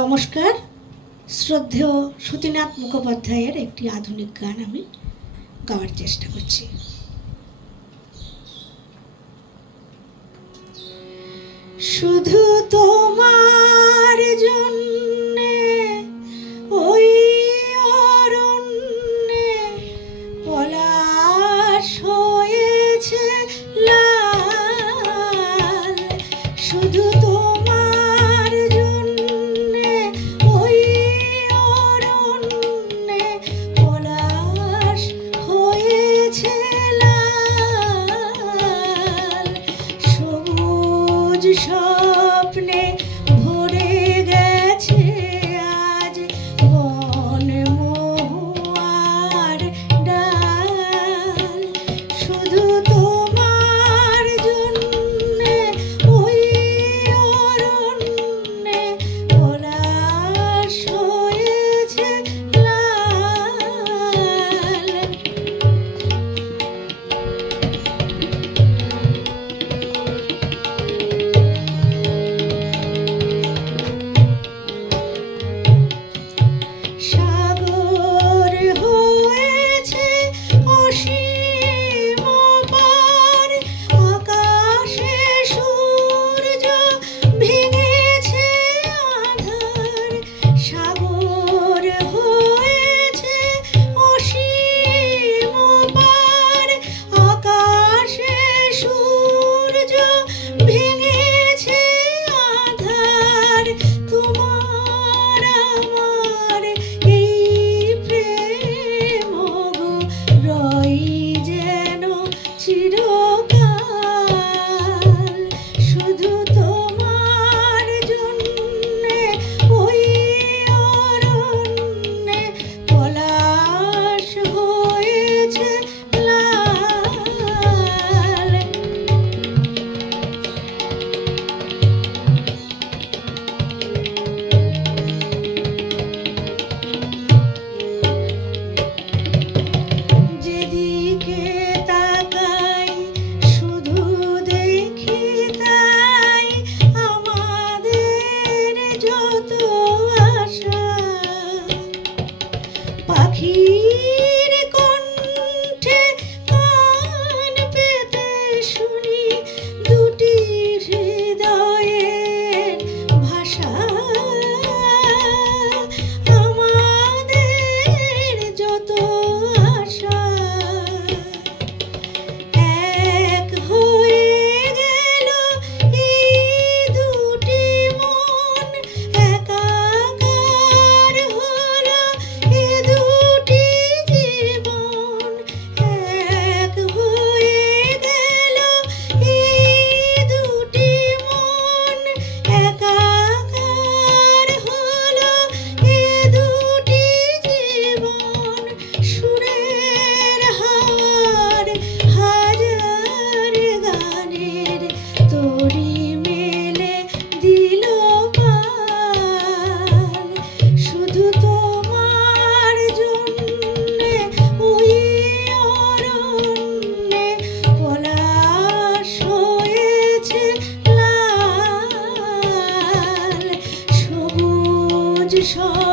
নমস্কার। শ্রদ্ধেয় সতীনাথ মুখোপাধ্যায়ের একটি আধুনিক গান আমি গাওয়ার চেষ্টা করছি। শুধু তোমার 人生。